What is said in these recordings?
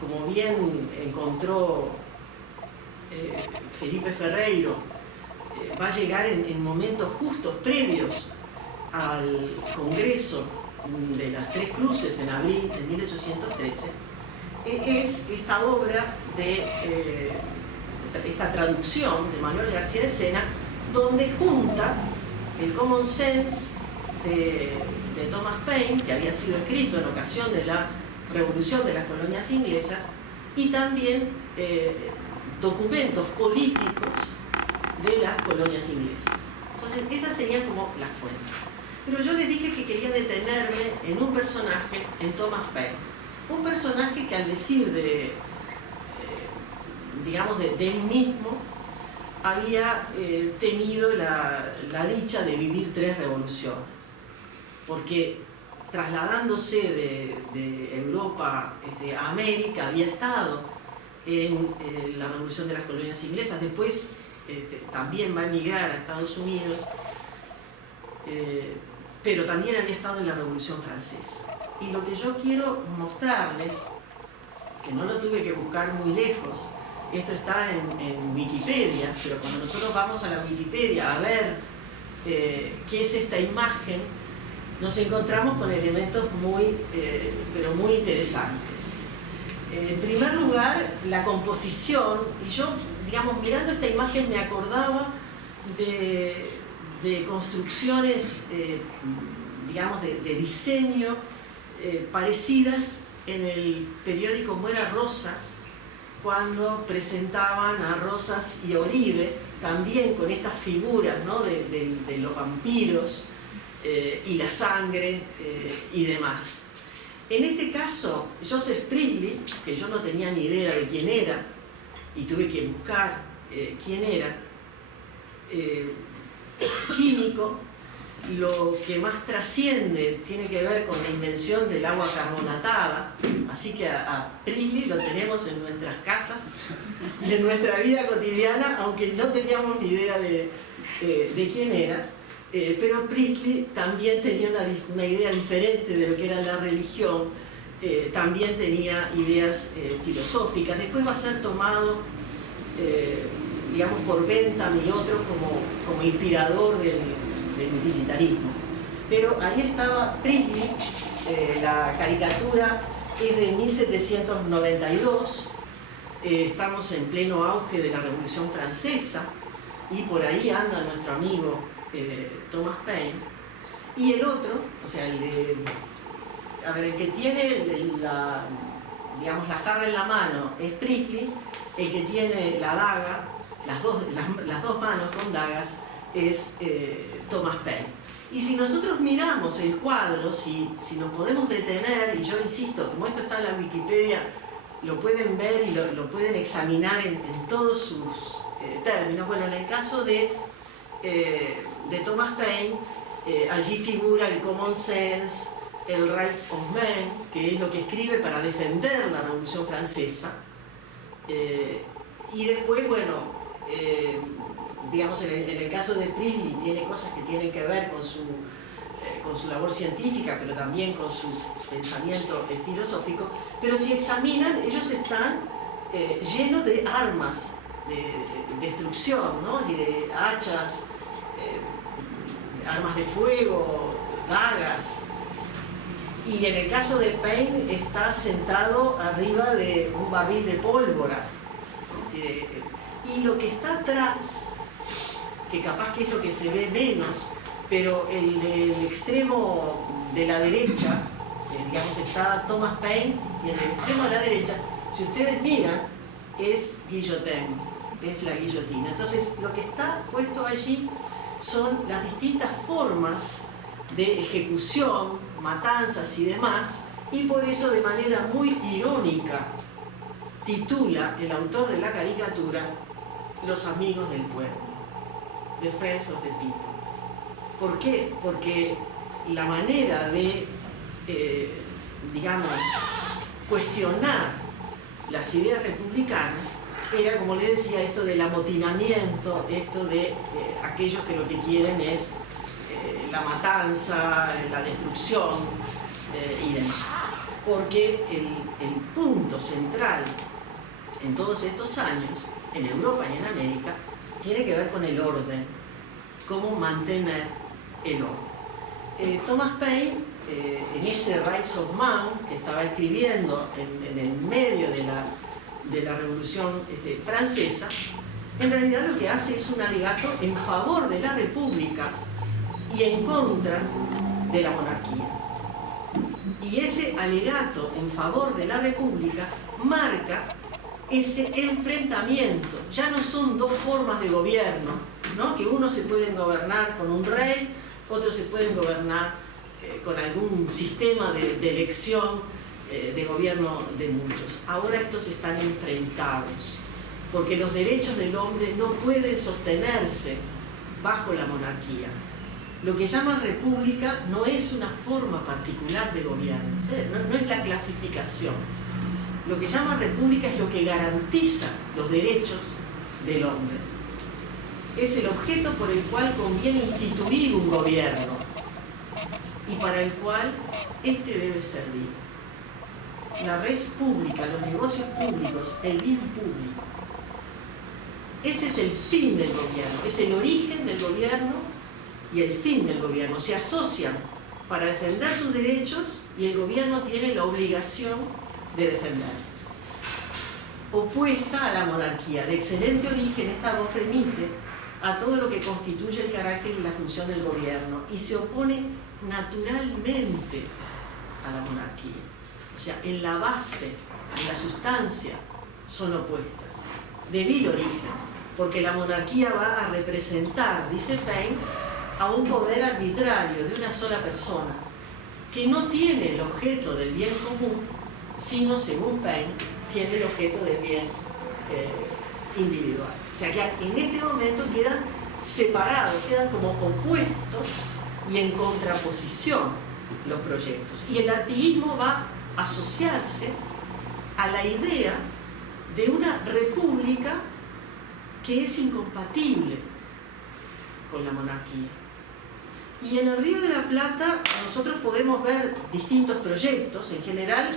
como bien encontró Felipe Ferreiro, va a llegar en momentos justos previos al Congreso de las Tres Cruces en abril de 1813, es esta obra de esta traducción de Manuel García de Sena, donde junta el Common Sense de Thomas Paine, que había sido escrito en ocasión de la Revolución de las Colonias Inglesas, y también documentos políticos de las colonias inglesas. Entonces, esas serían como las fuentes. Pero yo les dije que quería detenerme en un personaje, en Thomas Paine. Un personaje que, al decir digamos, de él mismo, había tenido la dicha de vivir 3 revoluciones. Porque trasladándose de Europa a América, había estado en la Revolución de las Colonias Inglesas, después también va a emigrar a Estados Unidos, pero también había estado en la Revolución Francesa. Y lo que yo quiero mostrarles, que no lo tuve que buscar muy lejos, esto está en Wikipedia, pero cuando nosotros vamos a la Wikipedia a ver qué es esta imagen, nos encontramos con elementos pero muy interesantes. En primer lugar, la composición, y yo, digamos, mirando esta imagen me acordaba de construcciones, digamos, de diseño parecidas en el periódico Muera Rosas, cuando presentaban a Rosas y a Oribe, también con estas figuras, ¿no?, de los vampiros y la sangre y demás. En este caso, Joseph Priestley, que yo no tenía ni idea de quién era, y tuve que buscar quién era, químico, lo que más trasciende tiene que ver con la invención del agua carbonatada, así que a Priestley lo tenemos en nuestras casas y en nuestra vida cotidiana, aunque no teníamos ni idea de quién era. Pero Priestley también tenía una idea diferente de lo que era la religión, también tenía ideas filosóficas. Después va a ser tomado, digamos, por Bentham y otros como inspirador del utilitarismo. Pero ahí estaba Priestley, la caricatura es de 1792, estamos en pleno auge de la Revolución Francesa, y por ahí anda nuestro amigo Thomas Paine, y el otro, o sea, el que tiene digamos, la jarra en la mano es Priestley, el que tiene la daga, las dos manos con dagas, es Thomas Paine. Y si nosotros miramos el cuadro, si nos podemos detener, y yo insisto, como esto está en la Wikipedia, lo pueden ver y lo pueden examinar en todos sus términos. Bueno, en el caso de Thomas Paine, allí figura el Common Sense, el Rights of Men, que es lo que escribe para defender la Revolución Francesa, y después, bueno, digamos, en el caso de Priestley tiene cosas que tienen que ver con su labor científica, pero también con su pensamiento filosófico. Pero si examinan, ellos están llenos de armas de destrucción, ¿no? De hachas, armas de fuego, dagas. Y en el caso de Paine está sentado arriba de un barril de pólvora. Y lo que está atrás, que capaz que es lo que se ve menos, pero el del extremo de la derecha, digamos, está Thomas Paine, y en el extremo de la derecha, si ustedes miran, es guillotine, es la guillotina. Entonces, lo que está puesto allí son las distintas formas de ejecución, matanzas y demás, y por eso, de manera muy irónica, titula el autor de la caricatura Los amigos del pueblo, The Friends of the People. ¿Por qué? Porque la manera de, digamos, cuestionar las ideas republicanas era, como le decía, esto del amotinamiento, esto de aquellos que lo que quieren es la matanza, la destrucción y demás. Porque el punto central en todos estos años, en Europa y en América, tiene que ver con el orden, cómo mantener el orden. Thomas Paine, en ese Rise of Man que estaba escribiendo en el medio de la Revolución Francesa, en realidad lo que hace es un alegato en favor de la República y en contra de la monarquía. Y ese alegato en favor de la República marca ese enfrentamiento. Ya no son dos formas de gobierno, ¿no? Que unos se pueden gobernar con un rey, otros se pueden gobernar con algún sistema de elección de gobierno de muchos. Ahora estos están enfrentados, porque los derechos del hombre no pueden sostenerse bajo la monarquía. Lo que llaman república no es una forma particular de gobierno, no es la clasificación. Lo que llaman república es lo que garantiza los derechos del hombre. Es el objeto por el cual conviene instituir un gobierno y para el cual éste debe servir. La res pública, los negocios públicos, el bien público. Ese es el fin del gobierno, es el origen del gobierno y el fin del gobierno. Se asocian para defender sus derechos y el gobierno tiene la obligación de defenderlos. Opuesta a la monarquía, de excelente origen, esta voz remite a todo lo que constituye el carácter y la función del gobierno y se opone naturalmente a la monarquía. O sea, en la base, en la sustancia, son opuestas. De vil origen, porque la monarquía va a representar, dice Paine, a un poder arbitrario de una sola persona, que no tiene el objeto del bien común, sino, según Paine, tiene el objeto del bien individual. O sea que en este momento quedan separados, quedan como opuestos y en contraposición los proyectos. Y el artiguismo va a asociarse a la idea de una república que es incompatible con la monarquía. Y en el Río de la Plata nosotros podemos ver distintos proyectos. En general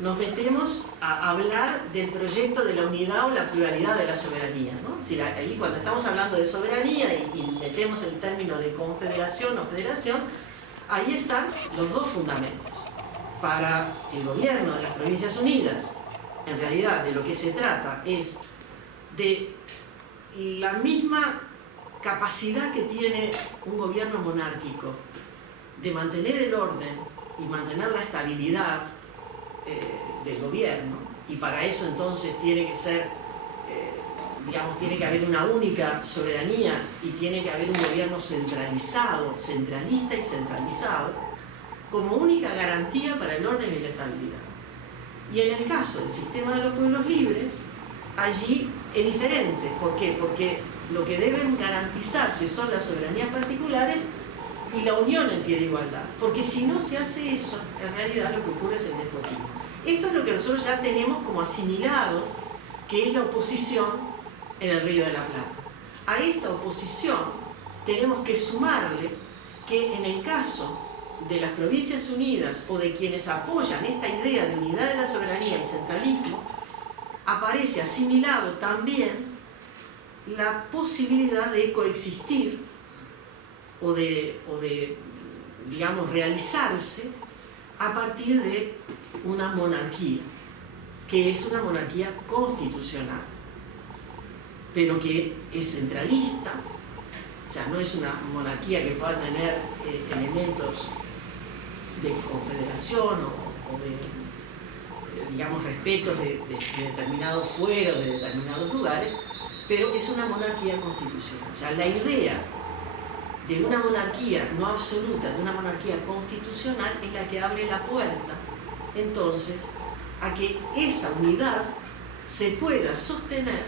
nos metemos a hablar del proyecto de la unidad o la pluralidad de la soberanía, ¿no? Es decir, ahí cuando estamos hablando de soberanía y metemos el término de confederación o federación, ahí están los dos fundamentos. Para el gobierno de las Provincias Unidas, en realidad de lo que se trata es de la misma capacidad que tiene un gobierno monárquico de mantener el orden y mantener la estabilidad del gobierno, y para eso entonces tiene que ser, tiene que haber una única soberanía y tiene que haber un gobierno centralizado, centralista y centralizado, como única garantía para el orden y la estabilidad. Y en el caso del sistema de los pueblos libres, allí es diferente. ¿Por qué? Porque lo que deben garantizarse son las soberanías particulares y la unión en pie de igualdad. Porque si no se hace eso, en realidad lo que ocurre es el despotismo. Esto es lo que nosotros ya tenemos como asimilado, que es la oposición en el Río de la Plata. A esta oposición tenemos que sumarle que en el caso de las Provincias Unidas o de quienes apoyan esta idea de unidad de la soberanía y centralismo, aparece asimilado también la posibilidad de coexistir o de digamos, realizarse a partir de una monarquía, que es una monarquía constitucional, pero que es centralista. O sea, no es una monarquía que pueda tener elementos de confederación o de, digamos, respeto de determinados fueros, de determinados lugares, pero es una monarquía constitucional. O sea, la idea de una monarquía no absoluta, de una monarquía constitucional, es la que abre la puerta, entonces, a que esa unidad se pueda sostener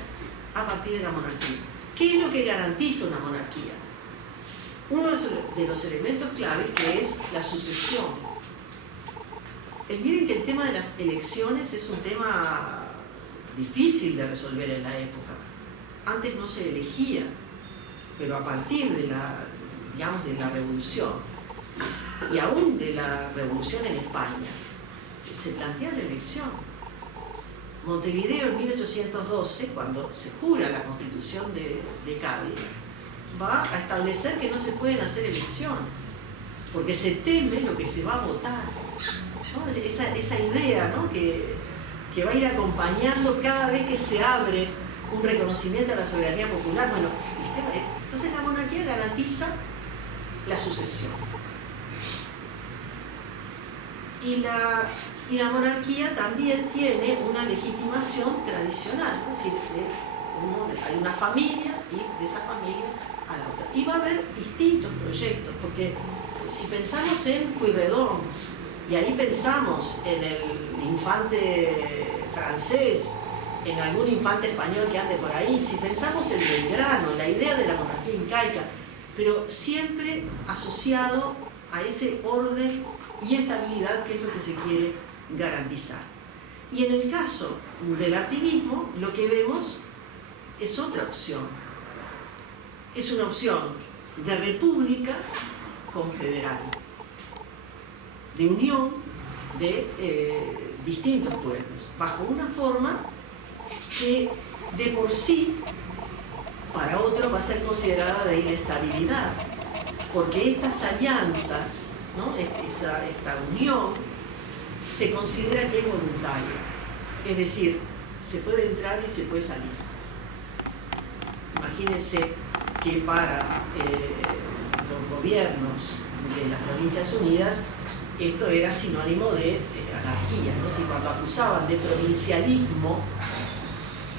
a partir de la monarquía. ¿Qué es lo que garantiza una monarquía? Uno de los elementos claves, que es la sucesión. Miren que el tema de las elecciones es un tema difícil de resolver en la época. Antes no se elegía, pero a partir de la, digamos, de la revolución, y aún de la revolución en España, se plantea la elección. Montevideo en 1812, cuando se jura la Constitución de Cádiz, va a establecer que no se pueden hacer elecciones, porque se teme lo que se va a votar, ¿no? Esa idea, ¿no? que va a ir acompañando cada vez que se abre un reconocimiento a la soberanía popular. Bueno, el tema es, entonces la monarquía garantiza la sucesión. Y la monarquía también tiene una legitimación tradicional, ¿no? Es decir, hay una familia y de esa familia a la otra. Y va a haber distintos proyectos, porque si pensamos en Pueyrredón, y ahí pensamos en el infante francés, en algún infante español que ande por ahí, si pensamos en Belgrano, la idea de la monarquía incaica, pero siempre asociado a ese orden y estabilidad que es lo que se quiere garantizar. Y en el caso del artiguismo, lo que vemos es otra opción. Es una opción de república confederal, de unión de distintos pueblos, bajo una forma que de por sí para otro va a ser considerada de inestabilidad, porque estas alianzas, ¿no? esta unión se considera que es voluntaria, es decir, se puede entrar y se puede salir. Imagínense que para los gobiernos de las Provincias Unidas esto era sinónimo de anarquía, ¿no? Si cuando acusaban de provincialismo,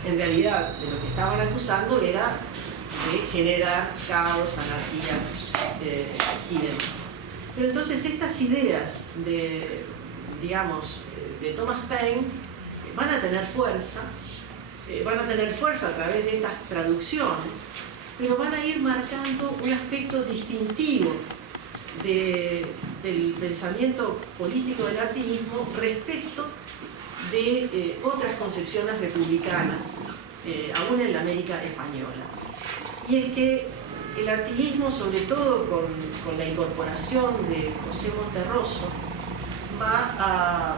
en realidad de lo que estaban acusando era de generar caos, anarquía y demás. Pero entonces estas ideas de, digamos, de Thomas Paine van a tener fuerza a través de estas traducciones, pero van a ir marcando un aspecto distintivo del pensamiento político del artiguismo respecto de otras concepciones republicanas, aún en la América española. Y es que el artiguismo, sobre todo con la incorporación de José Monterroso, va a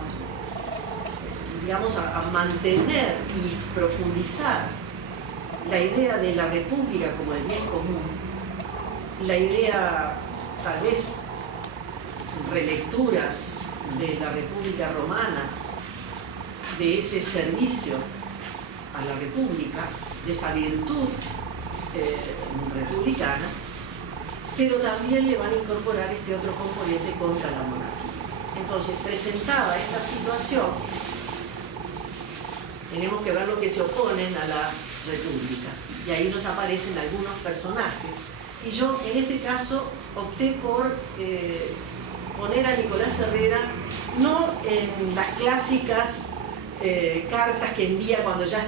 mantener y profundizar la idea de la república como el bien común, la idea, tal vez, relecturas de la República Romana, de ese servicio a la República, de esa virtud republicana, pero también le van a incorporar este otro componente contra la monarquía. Entonces, presentada esta situación, tenemos que ver lo que se oponen a la República, y ahí nos aparecen algunos personajes, y yo en este caso opté por poner a Nicolás Herrera no en las clásicas cartas que envía cuando ya está